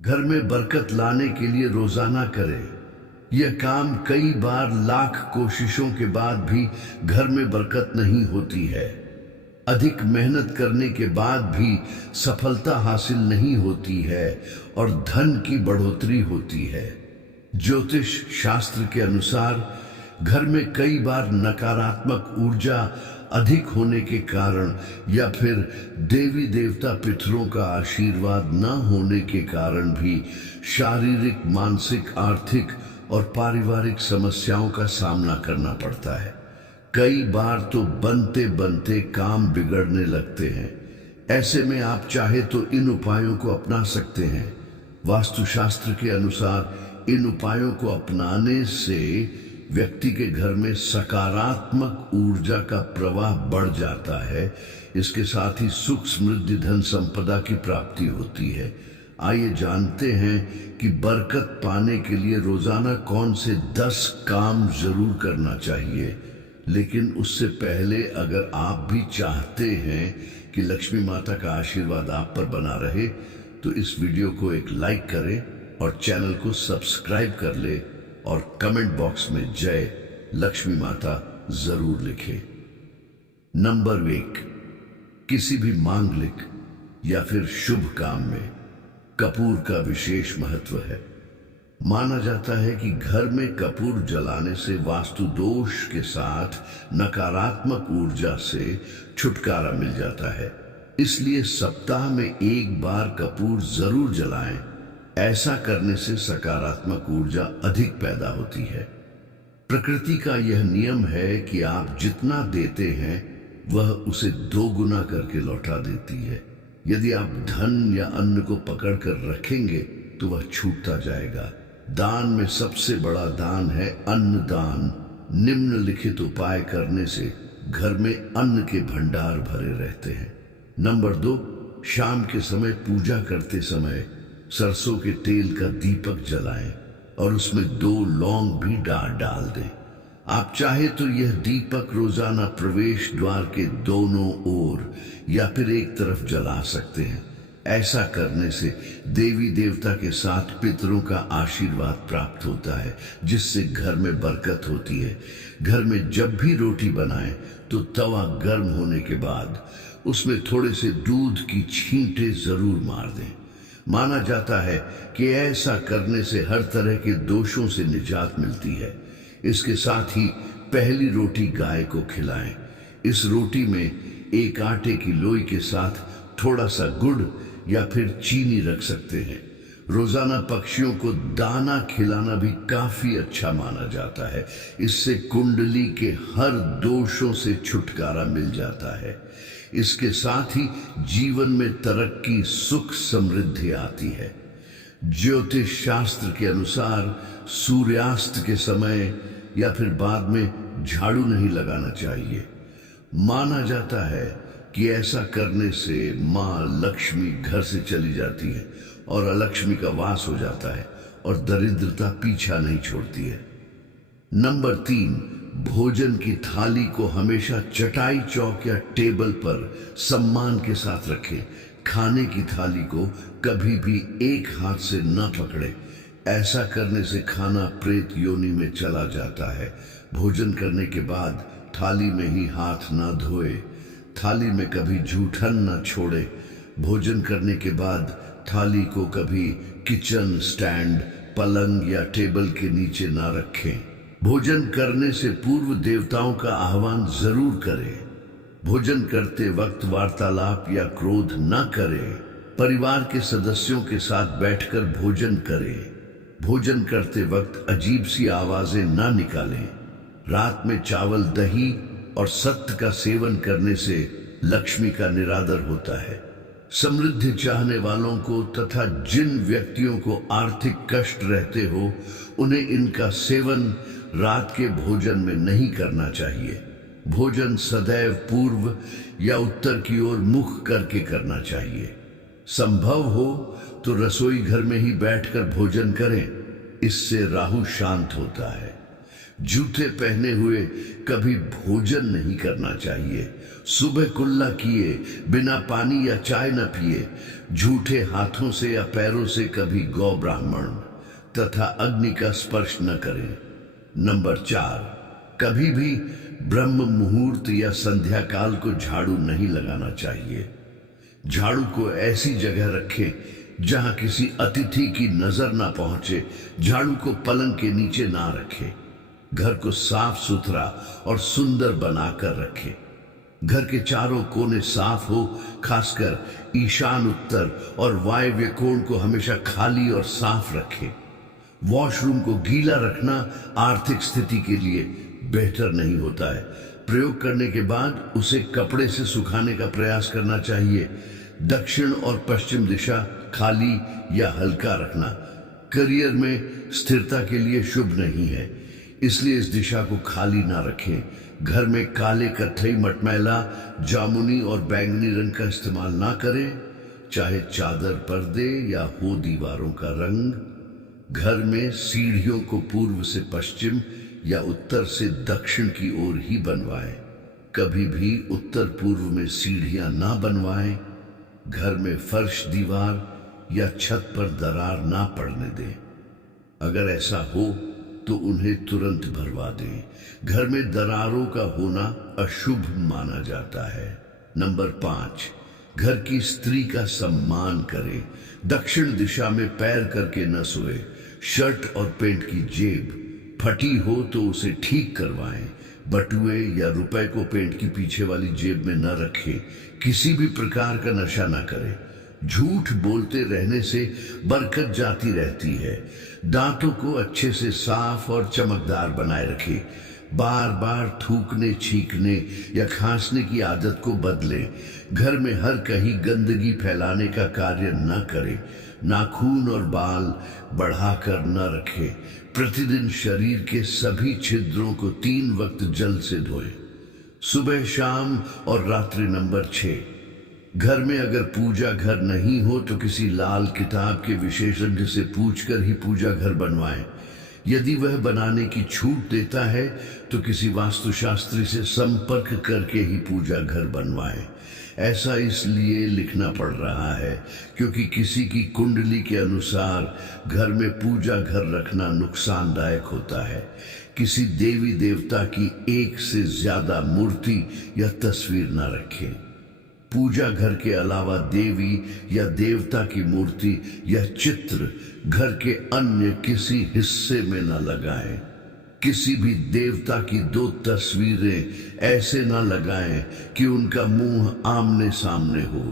घर में बरकत लाने के लिए रोजाना करें। यह काम कई बार लाख कोशिशों के बाद भी घर में बरकत नहीं होती है। अधिक मेहनत करने के बाद भी सफलता हासिल नहीं होती है और धन की बढ़ोतरी होती है। ज्योतिष शास्त्र के अनुसार घर में कई बार नकारात्मक ऊर्जा अधिक होने के कारण या फिर देवी देवता पितरों का आशीर्वाद न होने के कारण भी शारीरिक, मानसिक, आर्थिक और पारिवारिक समस्याओं का सामना करना पड़ता है। कई बार तो बनते बनते काम बिगड़ने लगते हैं। ऐसे में आप चाहे तो इन उपायों को अपना सकते हैं। वास्तुशास्त्र के अनुसार इन उपायों को अपनाने से व्यक्ति के घर में सकारात्मक ऊर्जा का प्रवाह बढ़ जाता है। इसके साथ ही सुख, समृद्धि, धन संपदा की प्राप्ति होती है। आइए जानते हैं कि बरकत पाने के लिए रोजाना कौन से 10 काम जरूर करना चाहिए। लेकिन उससे पहले अगर आप भी चाहते हैं कि लक्ष्मी माता का आशीर्वाद आप पर बना रहे तो इस वीडियो को एक लाइक करें और चैनल को सब्सक्राइब कर ले और कमेंट बॉक्स में जय लक्ष्मी माता जरूर लिखें। नंबर 1, किसी भी मांगलिक या फिर शुभ काम में कपूर का विशेष महत्व है। माना जाता है कि घर में कपूर जलाने से वास्तु दोष के साथ नकारात्मक ऊर्जा से छुटकारा मिल जाता है। इसलिए सप्ताह में एक बार कपूर जरूर जलाएं। ऐसा करने से सकारात्मक ऊर्जा अधिक पैदा होती है। प्रकृति का यह नियम है कि आप जितना देते हैं वह उसे 2 गुना करके लौटा देती है। यदि आप धन या अन्न को पकड़ कर रखेंगे तो वह छूटता जाएगा। दान में सबसे बड़ा दान है अन्न दान। निम्नलिखित उपाय करने से घर में अन्न के भंडार भरे रहते हैं। नंबर 2, शाम के समय पूजा करते समय सरसों के तेल का दीपक जलाएं और उसमें 2 लौंग भी डाल दें। आप चाहे तो यह दीपक रोजाना प्रवेश द्वार के दोनों ओर या फिर एक तरफ जला सकते हैं। ऐसा करने से देवी देवता के साथ पितरों का आशीर्वाद प्राप्त होता है, जिससे घर में बरकत होती है। घर में जब भी रोटी बनाएं तो तवा गर्म होने के बाद उसमें थोड़े से दूध की छींटे जरूर मार दें। माना जाता है कि ऐसा करने से हर तरह के दोषों से निजात मिलती है। इसके साथ ही पहली रोटी गाय को खिलाएं। इस रोटी में एक आटे की लोई के साथ थोड़ा सा गुड़ या फिर चीनी रख सकते हैं। रोजाना पक्षियों को दाना खिलाना भी काफी अच्छा माना जाता है। इससे कुंडली के हर दोषों से छुटकारा मिल जाता है। इसके साथ ही जीवन में तरक्की, सुख, समृद्धि आती है। ज्योतिष शास्त्र के अनुसार सूर्यास्त के समय या फिर बाद में झाड़ू नहीं लगाना चाहिए। माना जाता है कि ऐसा करने से मां लक्ष्मी घर से चली जाती है और अलक्ष्मी का वास हो जाता है और दरिद्रता पीछा नहीं छोड़ती है। नंबर 3, भोजन की थाली को हमेशा चटाई, चौक या टेबल पर सम्मान के साथ रखें। खाने की थाली को कभी भी एक हाथ से न पकड़े। ऐसा करने से खाना प्रेत योनि में चला जाता है। भोजन करने के बाद थाली में ही हाथ न धोए। थाली में कभी जूठन न छोड़े। भोजन करने के बाद थाली को कभी किचन स्टैंड, पलंग या टेबल के नीचे न रखें। भोजन करने से पूर्व देवताओं का आह्वान जरूर करें। भोजन करते वक्त वार्तालाप या क्रोध न करें। परिवार के सदस्यों के साथ बैठकर भोजन करें। भोजन करते वक्त अजीब सी आवाजें न निकालें। रात में चावल, दही और सत्त का सेवन करने से लक्ष्मी का निरादर होता है। समृद्धि चाहने वालों को तथा जिन व्यक्तियों को आर्थिक कष्ट रहते हो उन्हें इनका सेवन रात के भोजन में नहीं करना चाहिए। भोजन सदैव पूर्व या उत्तर की ओर मुख करके करना चाहिए। संभव हो तो रसोई घर में ही बैठकर भोजन करें। इससे राहु शांत होता है। जूते पहने हुए कभी भोजन नहीं करना चाहिए। सुबह कुल्ला किए बिना पानी या चाय न पिए। झूठे हाथों से या पैरों से कभी गौ ब्राह्मण तथा अग्नि का स्पर्श न करें। नंबर 4, कभी भी ब्रह्म मुहूर्त या संध्या काल को झाड़ू नहीं लगाना चाहिए। झाड़ू को ऐसी जगह रखें जहां किसी अतिथि की नजर ना पहुंचे। झाड़ू को पलंग के नीचे ना रखें। घर को साफ सुथरा और सुंदर बनाकर रखें। घर के चारों कोने साफ हो, खासकर ईशान, उत्तर और वायव्य कोण को हमेशा खाली और साफ रखें। वॉशरूम को गीला रखना आर्थिक स्थिति के लिए बेहतर नहीं होता है। प्रयोग करने के बाद उसे कपड़े से सुखाने का प्रयास करना चाहिए। दक्षिण और पश्चिम दिशा खाली या हल्का रखना करियर में स्थिरता के लिए शुभ नहीं है, इसलिए इस दिशा को खाली ना रखें। घर में काले, कत्थई, मटमैला, जामुनी और बैंगनी रंग का इस्तेमाल ना करें, चाहे चादर, पर्दे या हो दीवारों का रंग। घर में सीढ़ियों को पूर्व से पश्चिम या उत्तर से दक्षिण की ओर ही बनवाएं। कभी भी उत्तर पूर्व में सीढ़ियां ना बनवाएं। घर में फर्श, दीवार या छत पर दरार ना पड़ने दें। अगर ऐसा हो तो उन्हें तुरंत भरवा दें। घर में दरारों का होना अशुभ माना जाता है। नंबर 5, घर की स्त्री का सम्मान करें। दक्षिण दिशा में पैर करके न सोए। शर्ट और पैंट की जेब फटी हो तो उसे ठीक करवाएं। बटुए या रुपए को पैंट की पीछे वाली जेब में न रखें। किसी भी प्रकार का नशा न करें। झूठ बोलते रहने से बरकत जाती रहती है। दांतों को अच्छे से साफ और चमकदार बनाए रखें। बार बार थूकने, छींकने या खांसने की आदत को बदलें। घर में हर कहीं गंदगी फैलाने का कार्य न करें। नाखून और बाल बढ़ाकर न रखें। प्रतिदिन शरीर के सभी छिद्रों को 3 वक्त जल से धोएं, सुबह, शाम और रात्रि। नंबर 6, घर में अगर पूजा घर नहीं हो तो किसी लाल किताब के विशेषज्ञ से पूछकर ही पूजा घर बनवाएं। यदि वह बनाने की छूट देता है तो किसी वास्तुशास्त्री से संपर्क करके ही पूजा घर बनवाएं। ऐसा इसलिए लिखना पड़ रहा है क्योंकि किसी की कुंडली के अनुसार घर में पूजा घर रखना नुकसानदायक होता है। किसी देवी देवता की एक से ज्यादा मूर्ति या तस्वीर न रखें। पूजा घर के अलावा देवी या देवता की मूर्ति या चित्र घर के अन्य किसी हिस्से में न लगाएं। किसी भी देवता की 2 तस्वीरें ऐसे न लगाएं कि उनका मुंह आमने सामने हो।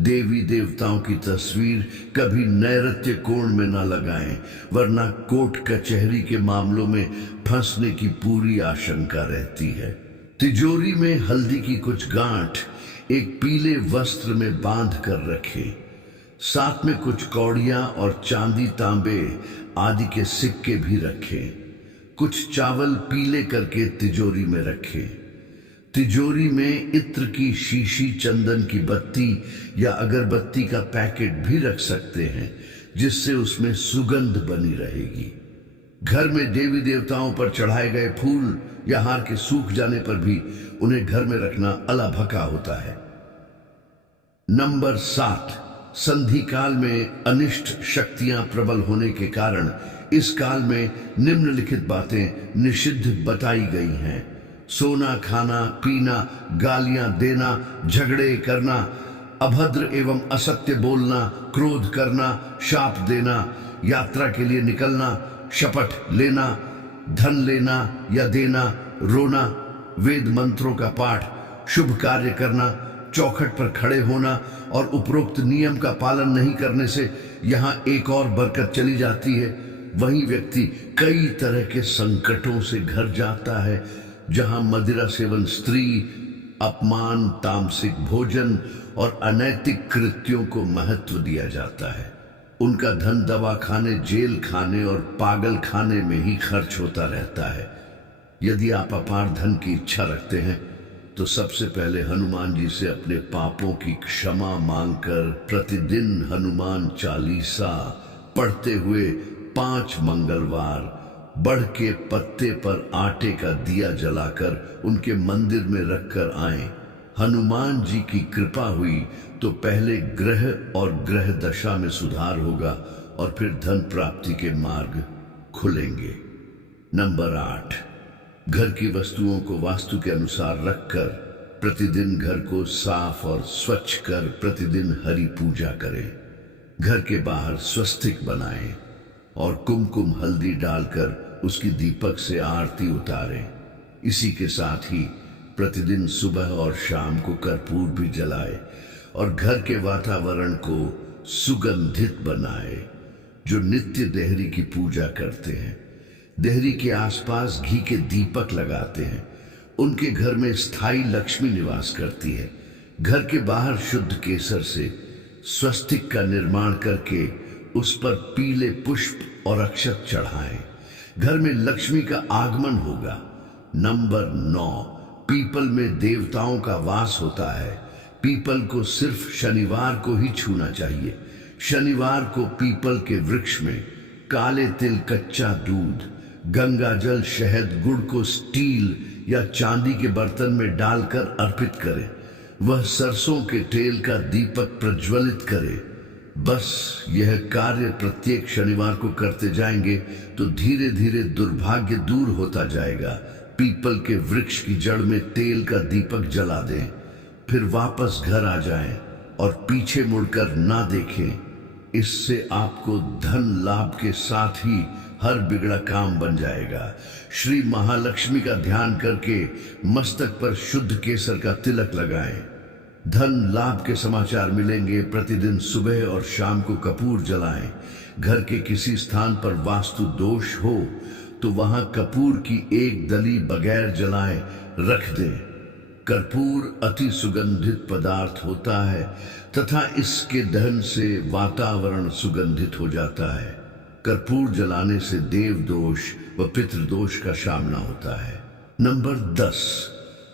देवी देवताओं की तस्वीर कभी नैऋत्य कोण में न लगाएं, वरना कोर्ट कचहरी के मामलों में फंसने की पूरी आशंका रहती है। तिजोरी में हल्दी की कुछ गांठ एक पीले वस्त्र में बांध कर रखें। साथ में कुछ कौड़ियां और चांदी, तांबे आदि के सिक्के भी रखें। कुछ चावल पीले करके तिजोरी में रखें। तिजोरी में इत्र की शीशी, चंदन की बत्ती या अगरबत्ती का पैकेट भी रख सकते हैं, जिससे उसमें सुगंध बनी रहेगी। घर में देवी देवताओं पर चढ़ाए गए फूल या हार के सूख जाने पर भी उन्हें घर में रखना अला भका होता है। नंबर 7, संधि काल में अनिष्ट शक्तियां प्रबल होने के कारण इस काल में निम्नलिखित बातें निषिद्ध बताई गई हैं। सोना, खाना, पीना, गालियां देना, झगड़े करना, अभद्र एवं असत्य बोलना, क्रोध करना, शाप देना, यात्रा के लिए निकलना, शपथ लेना, धन लेना या देना, रोना, वेद मंत्रों का पाठ, शुभ कार्य करना, चौखट पर खड़े होना और उपरोक्त नियम का पालन नहीं करने से यहाँ एक और बरकत चली जाती है। वही व्यक्ति कई तरह के संकटों से घर जाता है। जहाँ मदिरा सेवन, स्त्री अपमान, तामसिक भोजन और अनैतिक कृत्यों को महत्व दिया जाता है, उनका धन दवा खाने, जेल खाने और पागल खाने में ही खर्च होता रहता है। यदि आप अपार धन की इच्छा रखते हैं तो सबसे पहले हनुमान जी से अपने पापों की क्षमा मांगकर प्रतिदिन हनुमान चालीसा पढ़ते हुए 5 मंगलवार बढ़ के पत्ते पर आटे का दिया जलाकर उनके मंदिर में रखकर आएं। हनुमान जी की कृपा हुई तो पहले ग्रह और ग्रह दशा में सुधार होगा और फिर धन प्राप्ति के मार्ग खुलेंगे। नंबर 8, घर की वस्तुओं को वास्तु के अनुसार रखकर प्रतिदिन घर को साफ और स्वच्छ कर प्रतिदिन हरि पूजा करें। घर के बाहर स्वस्तिक बनाएं और कुमकुम हल्दी डालकर उसकी दीपक से आरती उतारें। इसी के साथ ही प्रतिदिन सुबह और शाम को कर्पूर भी जलाएं और घर के वातावरण को सुगंधित बनाएं। जो नित्य देहरी की पूजा करते हैं, देहरी के आसपास घी के दीपक लगाते हैं, उनके घर में स्थायी लक्ष्मी निवास करती है। घर के बाहर शुद्ध केसर से स्वस्तिक का निर्माण करके उस पर पीले पुष्प और अक्षत चढ़ाएं। घर में लक्ष्मी का आगमन होगा। नंबर 9, पीपल में देवताओं का वास होता है। पीपल को सिर्फ शनिवार को ही छूना चाहिए। शनिवार को पीपल के वृक्ष में काले तिल, कच्चा दूध, गंगा जल, शहद, गुड़ को स्टील या चांदी के बर्तन में डालकर अर्पित करें। वह सरसों के तेल का दीपक प्रज्वलित करे। बस यह कार्य प्रत्येक शनिवार को करते जाएंगे तो धीरे धीरे दुर्भाग्य दूर होता जाएगा। पीपल के वृक्ष की जड़ में तेल का दीपक जला दें, फिर वापस घर आ जाएं और पीछे मुड़कर ना देखें। इससे आपको धन लाभ के साथ ही हर बिगड़ा काम बन जाएगा। श्री महालक्ष्मी का ध्यान करके मस्तक पर शुद्ध केसर का तिलक लगाएं। धन लाभ के समाचार मिलेंगे। प्रतिदिन सुबह और शाम को कपूर जलाएं। घर के किसी स्थान पर वास्तु दोष हो तो वहां कपूर की एक दली बगैर जलाए रख दें। कर्पूर अति सुगंधित पदार्थ होता है तथा इसके दहन से वातावरण सुगंधित हो जाता है। कर्पूर जलाने से देव दोष व पितृदोष का सामना होता है। नंबर 10,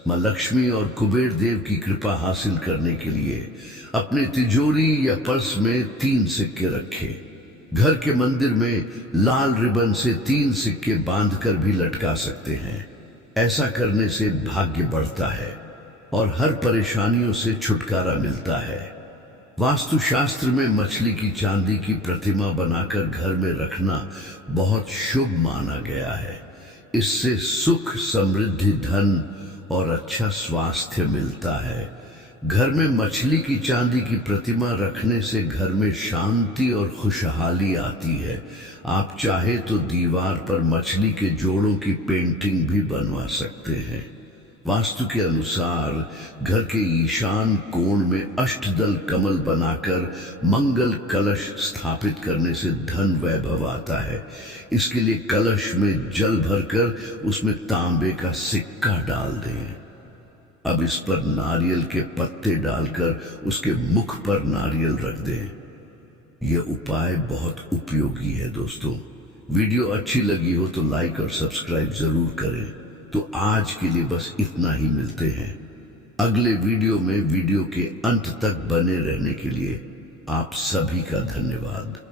मां लक्ष्मी और कुबेर देव की कृपा हासिल करने के लिए अपने तिजोरी या पर्स में 3 सिक्के रखें। घर के मंदिर में लाल रिबन से 3 सिक्के बांधकर भी लटका सकते हैं। ऐसा करने से भाग्य बढ़ता है और हर परेशानियों से छुटकारा मिलता है। वास्तुशास्त्र में मछली की चांदी की प्रतिमा बनाकर घर में रखना बहुत शुभ माना गया है। इससे सुख, समृद्धि, धन और अच्छा स्वास्थ्य मिलता है। घर में मछली की चांदी की प्रतिमा रखने से घर में शांति और खुशहाली आती है। आप चाहे तो दीवार पर मछली के जोड़ों की पेंटिंग भी बनवा सकते हैं। वास्तु के अनुसार घर के ईशान कोण में अष्टदल कमल बनाकर मंगल कलश स्थापित करने से धन वैभव आता है। इसके लिए कलश में जल भरकर उसमें तांबे का सिक्का डाल दें। अब इस पर नारियल के पत्ते डालकर उसके मुख पर नारियल रख दें। यह उपाय बहुत उपयोगी है दोस्तों। वीडियो अच्छी लगी हो तो लाइक और सब्सक्राइब जरूर करें। तो आज के लिए बस इतना ही। मिलते हैं अगले वीडियो में। वीडियो के अंत तक बने रहने के लिए आप सभी का धन्यवाद।